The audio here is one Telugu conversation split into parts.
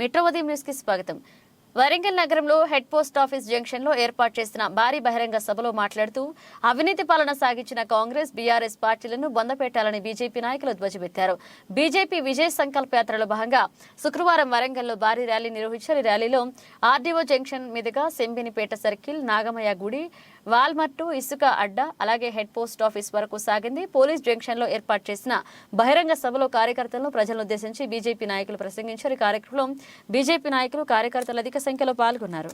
మెట్రో ఉదయం న్యూస్కి స్వాగతం. వరంగల్ నగరంలో హెడ్ పోస్ట్ ఆఫీస్ జంక్షన్లో ఏర్పాటు చేసిన భారీ బహిరంగ సభలో మాట్లాడుతూ అవినీతి పాలన సాగించిన కాంగ్రెస్ బీఆర్ఎస్ పార్టీలను బొందపెట్టాలని బీజేపీ నాయకులు ధ్వజమెత్తారు. బీజేపీ విజయ్ సంకల్ప యాత్రలో భాగంగా శుక్రవారం వరంగల్లో భారీ ర్యాలీ నిర్వహించారు. ర్యాలీలో ఆర్డీఓ జంక్షన్ మీదుగా సెంబినిపేట సర్కిల్ నాగమయ్య గుడి వాల్మట్టు ఇసుక అడ్డ అలాగే హెడ్ పోస్ట్ ఆఫీస్ వరకు సాగింది. పోలీస్ జంక్షన్లో ఏర్పాటు చేసిన బహిరంగ సభలో కార్యకర్తలను ప్రజలను ఉద్దేశించి బీజేపీ నాయకులు ప్రసంగించారు. ఈ కార్యక్రమంలో బీజేపీ నాయకులు కార్యకర్తలు అధిక సంఖ్యలో పాల్గొన్నారు.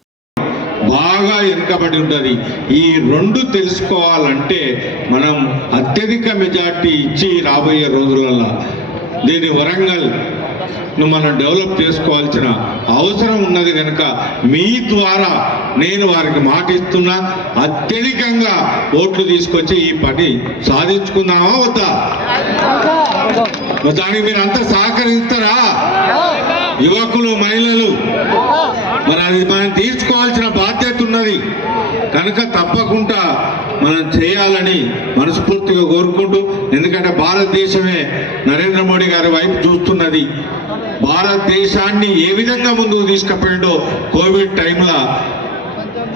బాగా వెనుకబడి ఉంటుంది. ఈ రెండు తెలుసుకోవాలంటే మనం అత్యధిక మెజార్టీ ఇచ్చి రాబోయే రోజులలో దీని వరంగల్ను మనం డెవలప్ చేసుకోవాల్సిన అవసరం ఉన్నది కనుక మీ ద్వారా నేను వారికి మాట ఇస్తున్నా అత్యధికంగా ఓట్లు తీసుకొచ్చి ఈ పని సాధించుకుందామా వద్దా? దానికి మీరు అంతా సహకరిస్తారా? యువకులు మహిళలు మరి అది మనం తీర్చుకోవాల్సిన బాధ్యత ఉన్నది. కనుక తప్పకుండా మనం చేయాలని మనస్ఫూర్తిగా కోరుకుంటూ ఎందుకంటే భారతదేశమే నరేంద్ర మోడీ గారి వైపు చూస్తున్నది. భారతదేశాన్ని ఏ విధంగా ముందుకు తీసుకుపోయిండో కోవిడ్ టైంలో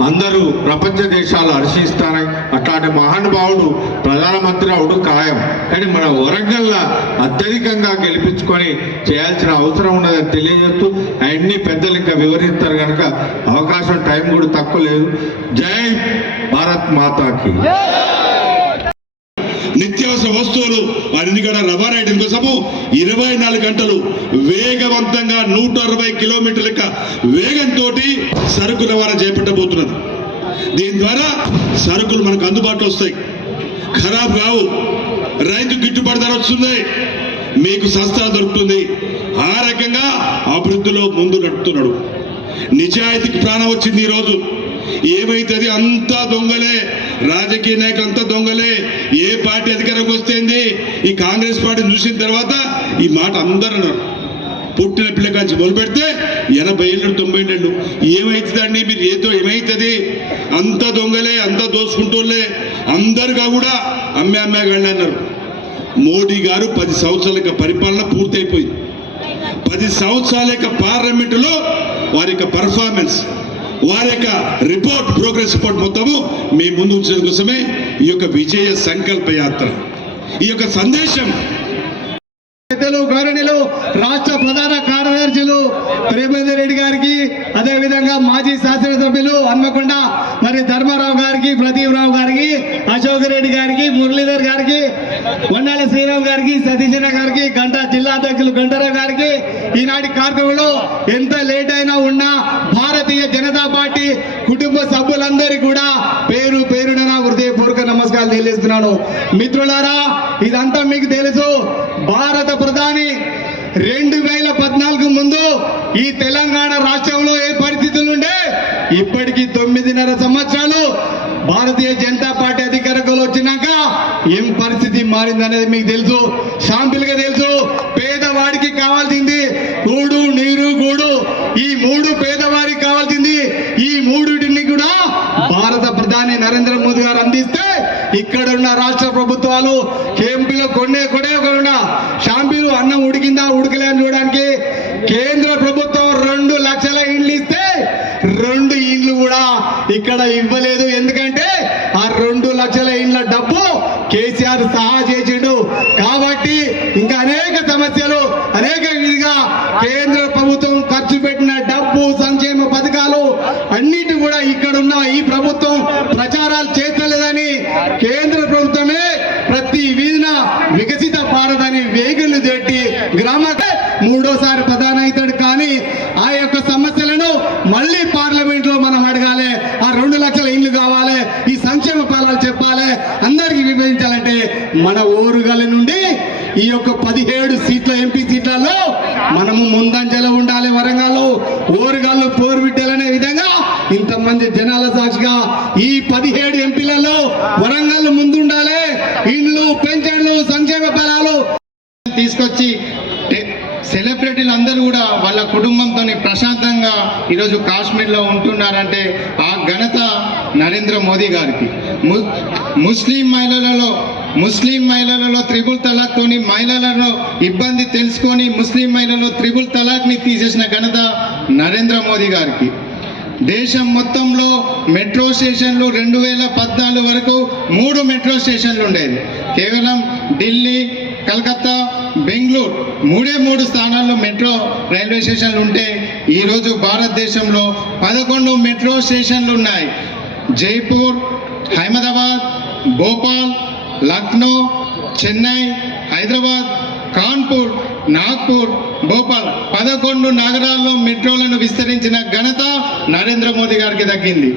అందరూ ప్రపంచ దేశాలు హర్షిస్తారని అట్లాంటి మహానుభావుడు ప్రధాన అవుడు ఖాయం. కానీ మన వరంగల్లా అత్యధికంగా గెలిపించుకొని చేయాల్సిన అవసరం ఉన్నదని తెలియజేస్తూ అవన్నీ పెద్దలు ఇంకా వివరిస్తారు కనుక అవకాశం టైం కూడా తక్కువ లేదు. జై భారత్ మాతాకి. నిత్యావసర వస్తువులు వారిని కూడా రవాణా చేయడం కోసము ఇరవై నాలుగు గంటలు వేగవంతంగా నూట అరవై కిలోమీటర్ల వేగంతో సరుకు రవాణా చేపట్టబోతున్నది. దీని ద్వారా సరుకులు మనకు అందుబాటులో వస్తాయి. ఖరాబ్ కావు. రైతు గిట్టుబాటు ధర వస్తుంది. మీకు సస్తా దొరుకుతుంది. ఆ రకంగా అభివృద్ధిలో ముందు నడుపుతున్నాడు. నిజాయితీకి ప్రాణం వచ్చింది ఈరోజు ఏమైతుంది? అంతా దొంగలే. రాజకీయ నాయకులు అంతా దొంగలే. ఏ పార్టీ అధికారంకి వస్తేంది? ఈ కాంగ్రెస్ పార్టీని చూసిన తర్వాత ఈ మాట అందరూ అన్నారు. పుట్టిన పిల్లక నుంచి మొదలు పెడితే ఎనభై ఏళ్ళు తొంభై ఏళ్ళు. ఏమవుతుందండి మీరు ఏదో ఏమవుతుంది అంత దొంగలే అంత దోసుకుంటూలే అందరుగా కూడా అమ్మే అమ్మే గండి అన్నారు. మోడీ గారు పది సంవత్సరాల యొక్క పరిపాలన పూర్తయిపోయింది. పది సంవత్సరాల యొక్క పార్లమెంటులో వారి యొక్క పర్ఫార్మెన్స్ వారి యొక్క రిపోర్ట్ ప్రోగ్రెస్ రిపోర్ట్ మొత్తము మీ ముందు ఉంచడం కోసమే ఈ యొక్క విజయ సంకల్ప యాత్ర. ఈ యొక్క సందేశం. రాష్ట్ర ప్రధాన కార్యదర్శులు ప్రేమేందర్ రెడ్డి గారికి అదేవిధంగా మాజీ శాసనసభ్యులు హన్మకొండ మరి ధర్మారావు గారికి ప్రదీప్ రావు గారికి అశోక్ రెడ్డి గారికి మురళీధర్ గారికి వండాల శ్రీరామ్ గారికి సతీశన గారికి గంట జిల్లా అధ్యక్షులు గంటారావు గారికి ఈనాటి కార్యక్రమంలో ఎంత లేట్ అయినా ఉన్నా భారతీయ జనతా పార్టీ కుటుంబ సభ్యులందరికీ కూడా పేరు పేరున హృదయపూర్వక నమస్కారాలు తెలియజేస్తున్నాను. మిత్రులారా ఇదంతా మీకు తెలుసు. భారత ప్రధాని రెండు వేల పద్నాలుగు ముందు ఈ తెలంగాణ రాష్ట్రంలో ఏ పరిస్థితులు ఉండే? ఇప్పటికి తొమ్మిదిన్నర సంవత్సరాలు భారతీయ జనతా పార్టీ అధికారంలో వచ్చినాక ఏం పరిస్థితి మారిందనేది మీకు తెలుసు. షాంపిల్గా తెలుసు. పేదవాడికి కావాల్సింది కూడు నీరు గూడు. ఈ మూడు పేదవారికి కావాల్సింది ఈ మూడుటిని కూడా భారత ప్రధాని నరేంద్ర మోదీ గారు అందిస్తే ఇక్కడ ఉన్న రాష్ట్ర ప్రభుత్వాలు కేంపీలో కొన్నే కొనే కొనడా షాంపీలు అన్నం ఉడికిందా ఉడకలే అని చూడడానికి కేంద్ర ప్రభుత్వం రెండు లక్షల ఇండ్లు ఇస్తే రెండు ఇండ్లు కూడా ఇక్కడ లేవు ఎందుకంటే ఆ రెండు లక్షల ఇండ్ల డబ్బు కేసీఆర్ సహా చేసిండు. కాబట్టి ఇంకా అనేక సమస్యలు అనేక విధిగా కేంద్ర ప్రభుత్వం ఖర్చు పెట్టిన డబ్బు సంక్షేమ పథకాలు అన్నిటి కూడా ఇక్కడున్న ఈ ప్రభుత్వం ప్రచారాలు చేస్తలేదని కేంద్ర ప్రభుత్వమే ప్రతి వీధిన వికసిత భారత్ అని వేగులు పెట్టి గ్రామ మూడోసారి ప్రధాని అవుతాడు కానీ ఆ యొక్క సమస్యలను మళ్ళీ పార్లమెంట్లో మనం అడగాలి ఆ రెండు లక్షల ఇండ్లు కావాలి ఈ సంక్షేమ చెప్పాలి. అందరికి విభజించాలంటే మన ఊరుగల నుండి ఈ యొక్క పదిహేడు సీట్ల ఎంపీ సీట్లలో మనము ముందంజలో ఉండాలి వరంగల్ ఊరుగాళ్ళు పోరు బిడ్డలనే విధంగా ఇంతమంది జనాల సాక్షిగా ఈ పదిహేడు ఎంపీలలో వరంగల్ ముందుండాలి. ఇండ్లు పెన్షన్లు సంక్షేమ ఫలాలు తీసుకొచ్చి సెలబ్రిటీలు అందరూ కూడా వాళ్ళ కుటుంబంతో ప్రశాంతంగా ఈరోజు కాశ్మీర్లో ఉంటున్నారంటే ఆ ఘనత నరేంద్ర మోదీ గారికి. ము- ముస్లిం మహిళలలో ముస్లిం మహిళలలో త్రిబుల్ తలాక్తోని మహిళలలో ఇబ్బంది తెలుసుకొని ముస్లిం మహిళలు త్రిబుల్ తలాక్ని తీసేసిన ఘనత నరేంద్ర మోదీ గారికి. దేశం మొత్తంలో మెట్రో స్టేషన్లు రెండు వేల పద్నాలుగు వరకు మూడు మెట్రో స్టేషన్లు ఉండేది కేవలం ఢిల్లీ కలకత్తా బెంగళూరు మూడే మూడు స్థానాల్లో మెట్రో రైల్వే స్టేషన్లు ఉంటే ఈరోజు భారతదేశంలో పదకొండు మెట్రో స్టేషన్లు ఉన్నాయి. జైపూర్ అహ్మదాబాద్ భోపాల్ లక్నో చెన్నై హైదరాబాద్ కాన్పూర్ నాగ్పూర్ భోపాల్ పదకొండు నగరాల్లో మెట్రోలను విస్తరించిన ఘనత నరేంద్ర మోదీ గారికి దక్కింది.